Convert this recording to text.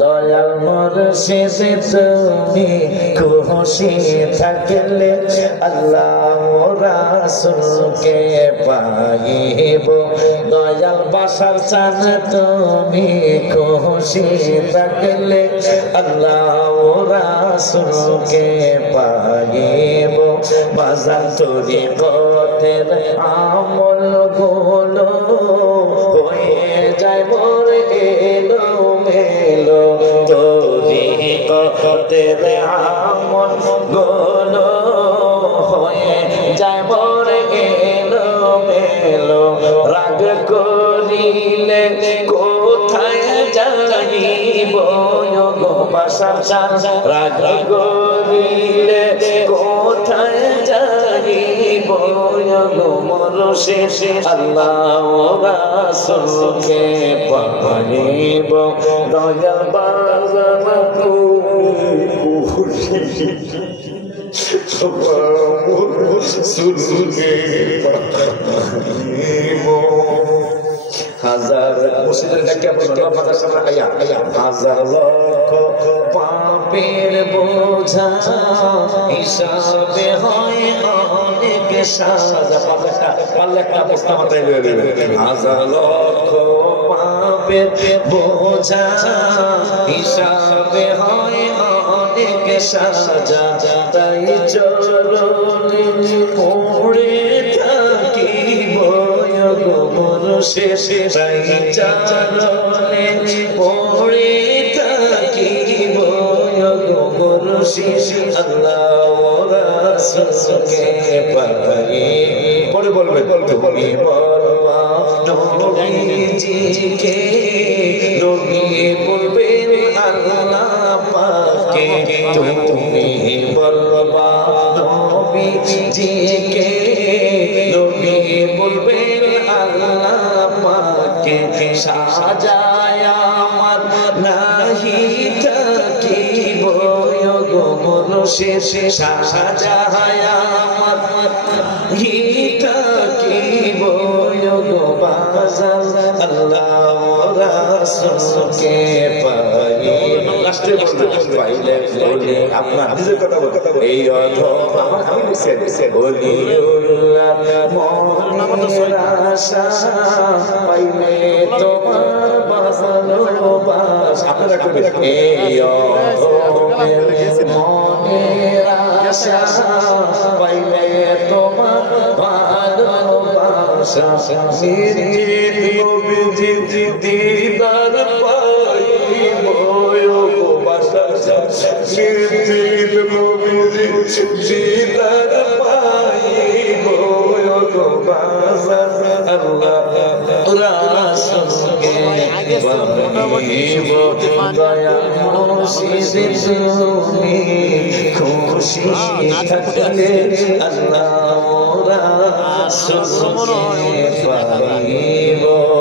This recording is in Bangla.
দয়াল মুর্শিদ তুমি খুশি থাকলে আল্লাহ রাসূলকে পাইব। দয়াল বাসার চান তুমি খুশি থাকলে আল্লাহ রাসূলকে পাইব। বাজার তরিকতের আমল গুলো হয়ে যায় মোর এলো মেলো। তরিকতের আমল গুলো হয়ে যায় মোর এলো মেলো। রাগ করিলে কোথায় যাইব গো বাসার চান, রাগ করিলে কোথায় যাইব গো মুর্শিদ আল্লাহ রাসূলকে পাইব। দয়াল বাজার খুশি হাজার মুর্শিদের ডাকিয়া বলল মাদ্রাসার আয়া হাজার লক্ষ পাপের বোঝা হিসাবে হয় অনেক সাজা। পাল্লেটা বস্তা মাথায় লয়ে নেবে। হাজার লক্ষ পাপের বোঝা হিসাবে হয় অনেক সাজা। তাই চরণে পড়ে থাকিব গো মুর্শিদ, তাই চরণে পড়ে থাকিব গো মুর্শিদ আল্লাহ রাসূলকে পাইব। পরে বলবে তুমি বলবা নবীজিকে, নবী বলবেন আল্লাহ পাকে। তুমি বলবা নবীজিকে, নবী বলবেন আল্লাহ পাকে। সাজায় আমার নাহি থাকিব গো মুর্শিদ, সাজায় আমার নাহি থাকিব গো বাজার আল্লাহ রাসূলকে পাইব। লাস্টে পাইলে বলে আপনার নিজের কথা এই অধম আমি লিখে বলিউল্লাহ মনের আশা পাইলে তোমার ভালোবাসা। আপনারা কবে এই অধমের মনের আশা পাইলে তোমার ভালোবাসা। নির্জিত নবীজি দিদার পাইব গো বাসা, নির্জিত নবীজি দিদার পাইব গো বাসা। আল্লাহ রাসূলকে পাইব। দয়াল মুর্শিদ তুমি খুশি থাকলে আল্লাহ রাসূলকে পাইব।